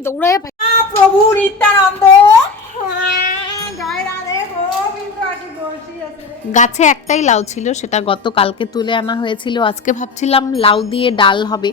আমি দৌড়াইয়া পাই। প্রভু নিত্যানন্দ গাছে একটাই লাউ ছিল, সেটা গতকালকে তুলে আনা হয়েছিল। আজকে ভাবছিলাম লাউ দিয়ে ডাল হবে,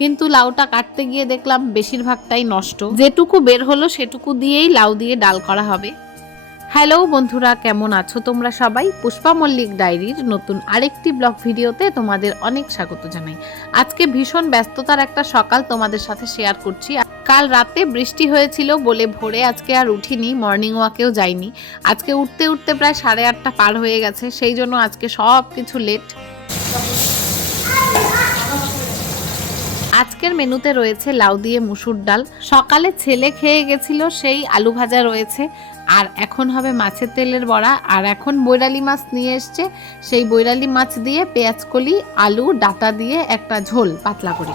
কিন্তু লাউটা কাটতে গিয়ে দেখলাম বেশিরভাগটাই নষ্ট। যেটুকু বের হলো সেটুকু দিয়েই লাউ দিয়ে ডাল করা হবে। হ্যালো বন্ধুরা, কেমন আছো তোমরা সবাই? পুষ্পা মল্লিক ডায়েরির নতুন আরেকটি ব্লগ ভিডিওতে তোমাদের অনেক স্বাগত জানাই। আজকে ভীষণ ব্যস্ততার একটা সকাল তোমাদের সাথে শেয়ার করছি। কাল রাতে বৃষ্টি হয়েছিল বলে ভোরে আজকে আর উঠিনি, মর্নিং ওয়াকেও যাইনি। আজকে উঠতে উঠতে প্রায় 8:30 পার হয়ে গেছে, সেই জন্য আজকে সব কিছু লেট। আজকের মেনুতে রয়েছে লাউ দিয়ে মুসুর ডাল। সকালে ছেলে খেয়ে গেছিল, সেই আলু ভাজা রয়েছে। আর এখন হবে মাছের তেলের বড়া। আর এখন বৈরালি মাছ নিয়ে এসছে, সেই বৈরালি মাছ দিয়ে পেঁয়াজকলি আলু ডাটা দিয়ে একটা ঝোল পাতলা করে।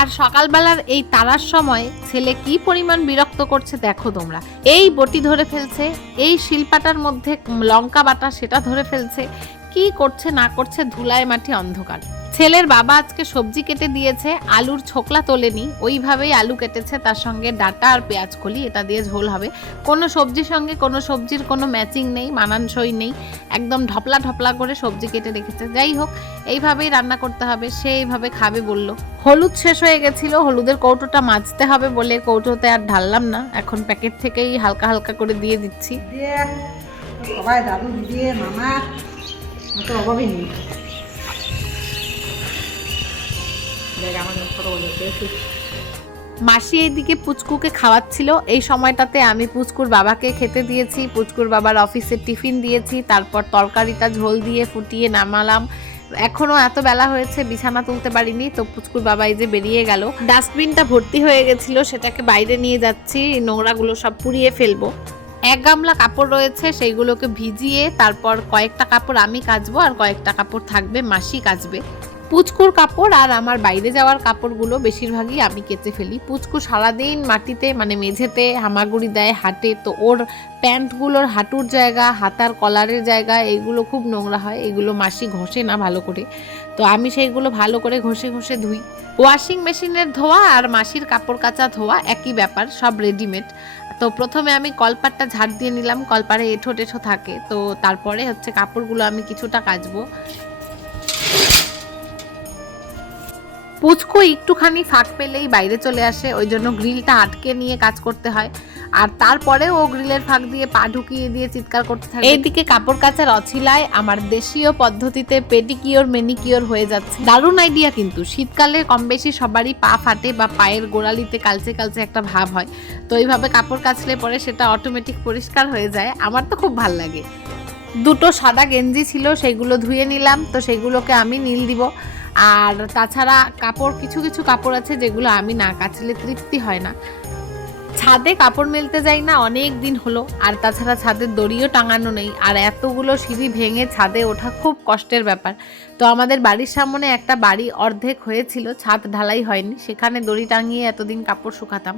আর সকালবেলার এই তারার সময় ছেলে কি পরিমাণ বিরক্ত করছে দেখো তোমরা। এই বটি ধরে ফেলছে, এই শিলপাটার মধ্যে লঙ্কা বাটা সেটা ধরে ফেলছে, কি করছে না করছে ধুলায় মাটি অন্ধকার। ছেলের বাবা আজকে সবজি কেটে দিয়েছে, আলুর ছোকলা তোলেনি, ওইভাবেই আলু কেটেছে, তার সঙ্গে ডাটা আর পেঁয়াজ কলি, এটা দিয়ে ঝোল হবে। কোনো সবজির সঙ্গে কোনো সবজির কোনো ম্যাচিং নেই, মানানসই নেই, একদম ঢপলা ঢপলা করে সবজি কেটে রেখেছে। যাই হোক, এইভাবেই রান্না করতে হবে, সে এইভাবে খাবে বলল। হলুদ শেষ হয়ে গেছিল, হলুদের কৌটোটা মাজতে হবে বলে কৌটোতে আর ঢাললাম না, এখন প্যাকেট থেকেই হালকা হালকা করে দিয়ে দিচ্ছি। সবাই দাদু দিদি মামা তো অভাবই নেই। মাসি এইদিকে পুচকুকে খাওয়াচ্ছিল, এই সময়টাতে আমি পুচকুর বাবাকে খেতে দিয়েছি, পুচকুর বাবার অফিসে টিফিন দিয়েছি, তারপর তরকারিটা ঝোল দিয়ে ফুটিয়ে নামালাম। এখনো এত বেলা হয়েছে, বিছানা তুলতে পারিনি, তো পুচকুর বাবা এই যে বেরিয়ে গেল। ডাস্টবিনটা ভর্তি হয়ে গেছিল, সেটাকে বাইরে নিয়ে যাচ্ছি, নোংরাগুলো সব পুড়িয়ে ফেলবো। 1 গামলা কাপড় রয়েছে, সেইগুলোকে ভিজিয়ে তারপর কয়েকটা কাপড় আমি কাচবো আর কয়েকটা কাপড় থাকবে মাসি কাচবে। পুচকুর কাপড় আর আমার বাইরে যাওয়ার কাপড়গুলো বেশিরভাগই আমি কেচে ফেলি। পুচকু সারাদিন মাটিতে মানে মেঝেতে হামাগুড়ি দেয়, হাঁটে, তো ওর প্যান্টগুলোর হাঁটুর জায়গা, হাতার কলারের জায়গা, এইগুলো খুব নোংরা হয়, এগুলো মাসি ঘষে না ভালো করে, তো আমি সেইগুলো ভালো করে ঘষে ঘষে ধুই। ওয়াশিং মেশিনের ধোয়া আর মাসির কাপড় কাচা ধোয়া একই ব্যাপার, সব রেডিমেড। তো প্রথমে আমি কলপারটা ঝাড় দিয়ে নিলাম, কলপারে এঁঠো টেঠো থাকে, তো তারপরে হচ্ছে কাপড়গুলো আমি কিছুটা কাচবো। পুচকু একটুখানি ফাঁক পেলেই বাইরে চলে আসে, ওই জন্য গ্রিলটা আটকে নিয়ে কাজ করতে হয়, আর তারপরে ও গ্রিলের ফাঁক দিয়ে পা ঢুকিয়ে দিয়ে চিৎকার করতে থাকে। এইদিকে কাপড় কাচার অছিলায় আমার দেশীয় পদ্ধতিতে পেডিকিওর ম্যানিকিওর হয়ে যাচ্ছে। দারুণ আইডিয়া, কিন্তু শীতকালে কম বেশি সবারই পা ফাটে বা পায়ের গোড়ালিতে কালচে কালচে একটা ভাব হয়, তো এইভাবে কাপড় কাচলে পরে সেটা অটোমেটিক পরিষ্কার হয়ে যায়। আমার তো খুব ভাল লাগে। দুটো সাদা গেঞ্জি ছিল, সেগুলো ধুয়ে নিলাম, তো সেগুলোকে আমি নীল দিব। আর তাছাড়া কাপড় কিছু কিছু কাপড় আছে যেগুলো আমি না কাচলে তৃপ্তি হয় না। ছাদে কাপড় মেলতে যাই না অনেক দিন হলো, আর তাছাড়া ছাদের দড়িও টাঙানো নেই, আর এতগুলো সিঁড়ি ভেঙে ছাদে ওঠা খুব কষ্টের ব্যাপার। তো আমাদের বাড়ির সামনে একটা বাড়ি অর্ধেক হয়েছিল, ছাদ ঢালাই হয়নি, সেখানে দড়ি টাঙিয়ে এতদিন কাপড় শুকাতাম।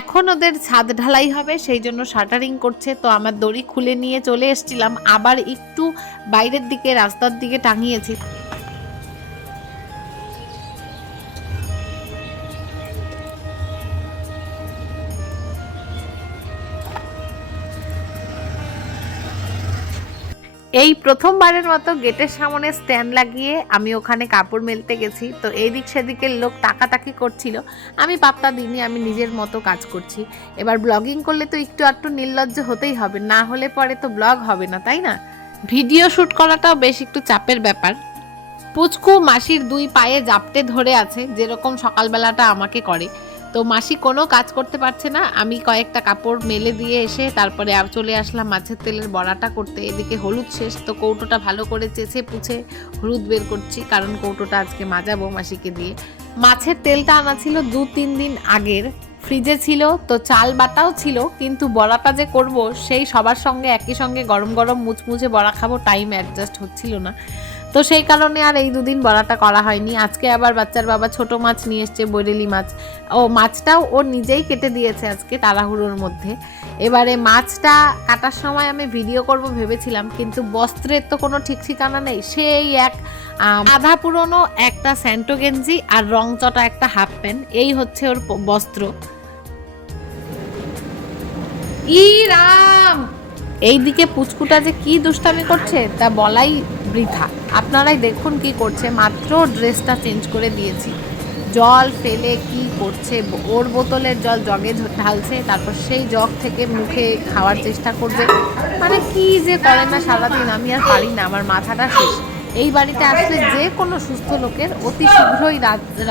এখন ওদের ছাদ ঢালাই হবে, সেই জন্য শাটারিং করছে, তো আমার দড়ি খুলে নিয়ে চলে এসেছিলাম, আবার একটু বাইরের দিকে রাস্তার দিকে টাঙিয়েছি। এই প্রথমবারের মতো গেটের সামনে স্ট্যান্ড লাগিয়ে আমি ওখানে কাপড় মেলতে গেছি, তো এদিক সেদিকের লোক তাকাতাকি করছিল, আমি পাত্তা দিইনি, আমি নিজের মতো কাজ করছি। এবার ব্লগিং করলে তো একটু একটু নির্লজ্জ হতেই হবে, না হলে পরে তো ব্লগ হবে না, তাই না? ভিডিও শ্যুট করাটাও বেশ একটু চাপের ব্যাপার। পুচকু মাসির 2 পায়ে জাপটে ধরে আছে, যেরকম সকালবেলাটা আমাকে করে। তো মাসি কোনো কাজ করতে পারছে না, আমি কয়েকটা কাপড় মেলে দিয়ে এসে তারপরে চলে আসলাম মাছের তেলের বড়াটা করতে। এদিকে হলুদ শেষ, তো কৌটোটা ভালো করে চেঁচে পুছে হলুদ বের করছি, কারণ কৌটোটা আজকে মাজাবো মাসিকে দিয়ে। মাছের তেলটা আনা ছিল 2-3 দিন আগের, ফ্রিজে ছিল, তো চাল বাটাও ছিল, কিন্তু বড়াটা যে করব সেই সবার সঙ্গে একই সঙ্গে গরম গরম মুচমুচে বড়া খাবো, টাইম অ্যাডজাস্ট হচ্ছিল না। তো সেই কারণে আর এই দুদিন বড়াটা করা হয়নি। আজকে আবার বাচ্চার বাবা ছোট মাছ নিয়ে এসছে, বৈরেলি মাছ। ও মাছটাও ও নিজেই কেটে দিয়েছে আজকে তাড়াহুড়োর মধ্যে। এবারে মাছটা কাটার সময় আমি ভিডিও করব ভেবেছিলাম, কিন্তু বস্ত্রের তো কোনো ঠিক ঠিকানা নেই। সেই এক আধা পুরনো একটা স্যান্টো গেঞ্জি আর রংচটা একটা হাফ প্যান্ট, এই হচ্ছে ওর বস্ত্র। রাম, এইদিকে পুচকুটা যে কি দুষ্টামি করছে তা বলাই বৃথা। আপনারাই দেখুন কি করছে, মাত্র ড্রেসটা চেঞ্জ করে দিয়েছি। জল ফেলে কি করছে, ওর বোতলের জল জগে ঢালছে, তারপর সেই জগ থেকে মুখে খাওয়ার চেষ্টা করবে। মানে কি যে করে না সারাদিন, আমি আর পারি না, আমার মাথাটা শেষ। এই বাড়িতে আসলে যে কোনো সুস্থ লোকের অতি শীঘ্রই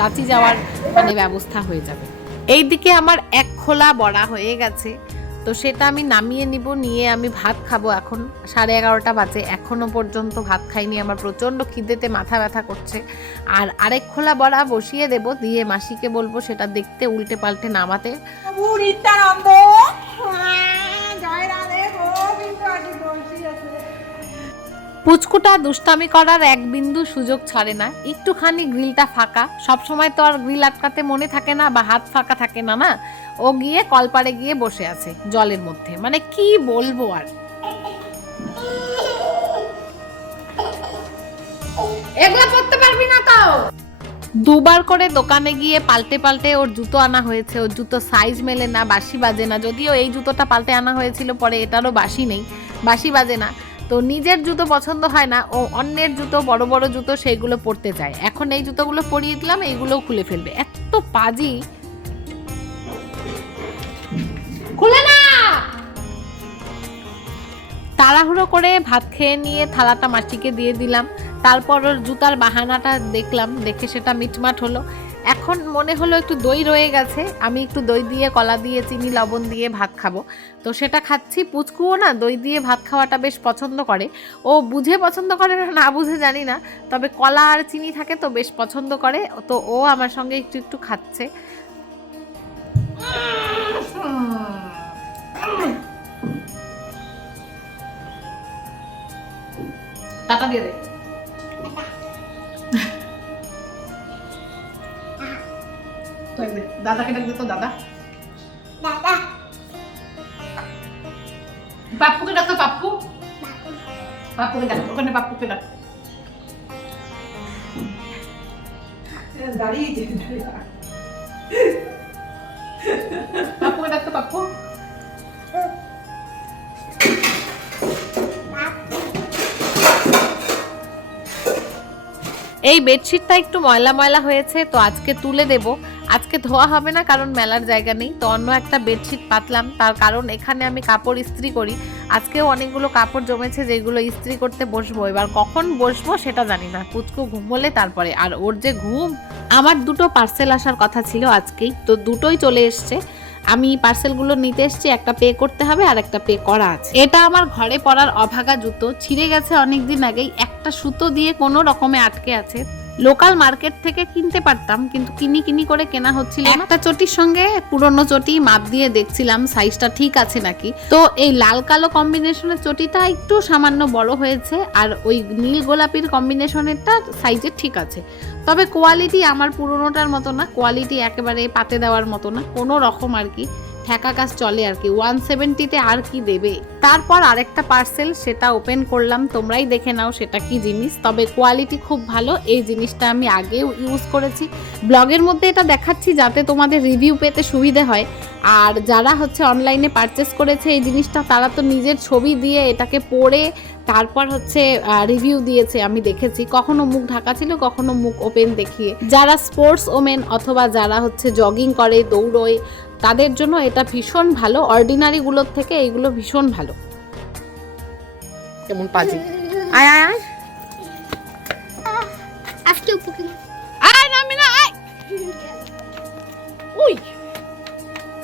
রাঁচি যাওয়ার মানে ব্যবস্থা হয়ে যাবে। এইদিকে আমার এক খোলা বড়া হয়ে গেছে, তো সেটা আমি নামিয়ে নিব, নিয়ে আমি ভাত খাবো। এখন 11:30 বাজে, এখনো পর্যন্ত ভাত খাইনি, আমার প্রচণ্ড খিদেতে মাথা ব্যথা করছে। আর আরেক খোলা বড়া বসিয়ে দেব, দিয়ে মাসিকে বলবো সেটা দেখতে উল্টে পাল্টে নামাতে। পুচকুটা দুষ্টামি করার এক বিন্দু সুযোগ ছাড়ে না, একটুখানি গ্রিলটা ফাঁকা, সবসময় তো আর গ্রিল আটকাতে মনে থাকে না বা হাত ফাঁকা থাকে না, না ও গিয়ে কলপারে গিয়ে বসে আছে জলের মধ্যে। মানে কি বলবো আর, এগুলা পড়তে পারবি না তো। দুবার করে দোকানে গিয়ে পাল্টে পাল্টে ওর জুতো আনা হয়েছে, ওর জুতো সাইজ মেলে না, বাসি বাজে না। যদিও এই জুতোটা পাল্টে আনা হয়েছিল, পরে এটারও বাসি নেই, বাসি বাজে না। তো নিজের জুতো পছন্দ হয় না, ও অন্যের জুতো, বড় বড় জুতো সেইগুলো পরতে চায়। এখন এই জুতোগুলো পরিয়ে দিলাম, এইগুলোও খুলে ফেলবে, এত পাজি। খুলে না। তাড়াহুড়ো করে ভাত খেয়ে নিয়ে থালাটা মাসিকে দিয়ে দিলাম। তারপর ওর জুতার বাহানাটা দেখলাম, দেখে সেটা মিটমাট হলো। এখন মনে হলো একটু দই রয়ে গেছে, আমি একটু দই দিয়ে, কলা দিয়ে, চিনি লবণ দিয়ে ভাত খাবো, তো সেটা খাচ্ছি। পুচকুও না দই দিয়ে ভাত খাওয়াটা বেশ পছন্দ করে। ও বুঝে পছন্দ করে না, না বুঝে জানি না, তবে কলা আর চিনি থাকে তো বেশ পছন্দ করে। তো ও আমার সঙ্গে একটু একটু খাচ্ছে। টাটা দিয়ে দে। দাদাকে ডাক দে তো, দাদা। পাপ্পুকে ডাক তো, পাপ্পু। পাপ্পুকে ডাক, ওখানে পাপ্পুকে ডাক। পাপ্পুকে ডাক তো, পাপ্পু। এই বেডশিটটা একটু ময়লা ময়লা হয়েছে, তো আজকে তুলে দেব। আজকে ধোয়া হবে না, কারণ মেলার জায়গা নেই। তো অন্য একটা বেডশিট পাতলাম, তার কারণ এখানে আমি কাপড় ইস্ত্রি করি। আজকেও অনেকগুলো কাপড় জমেছে যেগুলো ইস্ত্রি করতে বসবো। এবার কখন বসবো সেটা জানি না, পুচকু ঘুমোলে তারপরে। আর ওর যে ঘুম। আমার দুটো পার্সেল আসার কথা ছিল আজকেই, তো দুটোই চলে এসছে। আমি পার্সেলগুলো নিতে এসেছি, একটা পে করতে হবে আর একটা পে করা আছে। এটা আমার ঘরে পরার অভাগা জুতো, ছিঁড়ে গেছে অনেকদিন আগেই, একটা সুতো দিয়ে কোনো রকমে আটকে আছে। লোকাল মার্কেট থেকে কিনতে পারতাম, কিন্তু কিনি করে কেনা হচ্ছিল না। একটা চটির সঙ্গে পুরনো চটি মাপ দিয়ে দেখছিলাম সাইজটা ঠিক আছে নাকি। তো এই লাল কালো কম্বিনেশনের চটিটা একটু সামান্য বড় হয়েছে, আর ওই নীল গোলাপির কম্বিনেশনেরটা সাইজে ঠিক আছে। তবে কোয়ালিটি আমার পুরনোটার মতো না, কোয়ালিটি একেবারে পাতে দেওয়ার মতো না, কোনো রকম আর কি ঠেকা কাজ চলে আর কি। 170-তে আর কি দেবে। তারপর আরেকটা পার্সেল, সেটা ওপেন করলাম, তোমরাই দেখে নাও সেটা কি জিনিস। তবে কোয়ালিটি খুব ভালো, এই জিনিসটা আমি আগেও ইউজ করেছি। ব্লগের মধ্যে এটা দেখাচ্ছি যাতে তোমাদের রিভিউ পেতে সুবিধে হয়। আর যারা হচ্ছে অনলাইনে পারচেস করেছে এই জিনিসটা, তারা তো নিজের ছবি দিয়ে এটাকে পরে তারপর হচ্ছে রিভিউ দিয়েছে, আমি দেখেছি। কখনো মুখ ঢাকা ছিল, কখনো মুখ ওপেন দেখিয়ে। যারা স্পোর্টস ওমেন অথবা যারা হচ্ছে জগিং করে, দৌড়োয়, তাদের জন্য এটা ভীষণ ভালো। অর্ডিনারি গুলোর থেকে এইগুলো ভীষণ ভালো। কেমন পাজি। আয় আয় আয় আজকে উপকে আয়, নামি না, আয়। উই,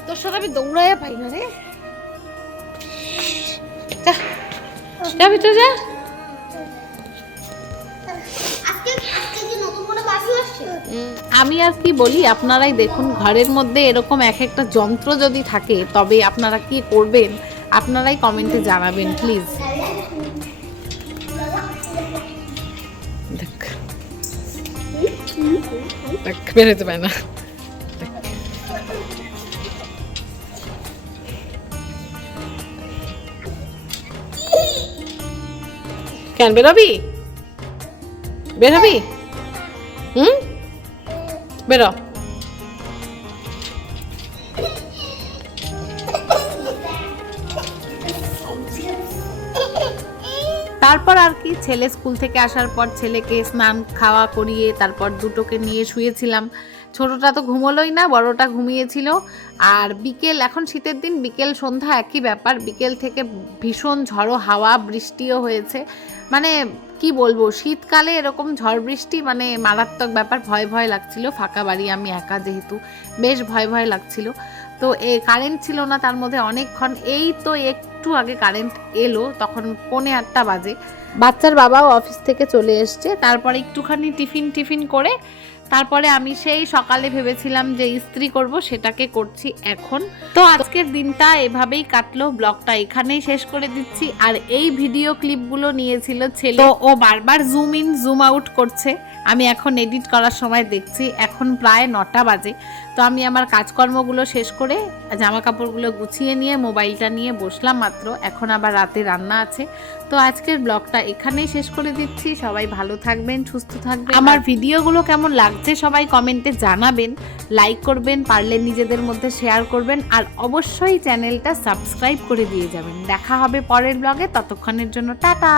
তোর সাথে আমি দৌড়াইয়া পাই না রে। যা ভিতরে যা। আমি আর কি বলি, আপনারাই দেখুন। ঘরের মধ্যে এরকম এক একটা যন্ত্র যদি থাকে, তবে আপনারা কি করবেন, আপনারাই কমেন্টে জানাবেন প্লিজ। দেখ বেরোতে পারে না। কেন বেরোবি? বেরোবি? বেরো। তারপর আর কি, ছেলে স্কুল থেকে আসার পর ছেলেকে স্নান খাওয়া করিয়ে তারপর দুটোকে নিয়ে শুয়েছিলাম। ছোটটা তো ঘুমোলোই না, বড়টা ঘুমিয়েছিল। আর বিকেল, এখন শীতের দিন, বিকেল সন্ধ্যা একই ব্যাপার। বিকেল থেকে ভীষণ ঝড়ো হাওয়া, বৃষ্টিও হয়েছে। মানে কি বলবো, শীতকালে এরকম ঝড় বৃষ্টি মানে মারাত্মক ব্যাপার। ভয় ভয় লাগছিল, ফাঁকা বাড়ি, আমি একা যেহেতু, বেশ ভয় ভয় লাগছিল। তো কারেন্ট ছিল না তার মধ্যে অনেকক্ষণ। এই তো একটু আগে কারেন্ট এলো, তখন 7:45 বাজে। বাচ্চার বাবাও অফিস থেকে চলে এসছে। তারপরে একটুখানি টিফিন করে তারপরে আমি সেই সকালে ভেবেছিলাম যে ইস্ত্রি করব, সেটাকে করছি এখন। তো আজকের দিনটা এভাবেই কাটলো। ব্লগটা এখানেই শেষ করে দিচ্ছি। আর এই ভিডিও ক্লিপগুলো নিয়েছিল ছেলে, তো ও বারবার জুম ইন জুম আউট করছে। আমি এখন এডিট করার সময় দেখছি এখন প্রায় 9টা বাজে। তো আমি আমার কাজকর্মগুলো শেষ করে জামা কাপড়গুলো গুছিয়ে নিয়ে মোবাইলটা নিয়ে বসলাম মাত্র। এখন আবার রাতে রান্না আছে। তো আজকের ব্লগটা এখানেই শেষ করে দিচ্ছি। সবাই ভালো থাকবেন, সুস্থ থাকবেন। আমার ভিডিওগুলো কেমন লাগছে সবাই কমেন্টে জানাবেন, লাইক করবেন, পারলে নিজেদের মধ্যে শেয়ার করবেন, আর অবশ্যই চ্যানেলটা সাবস্ক্রাইব করে দিয়ে যাবেন। দেখা হবে পরের ব্লগে, ততক্ষণের জন্য টাটা।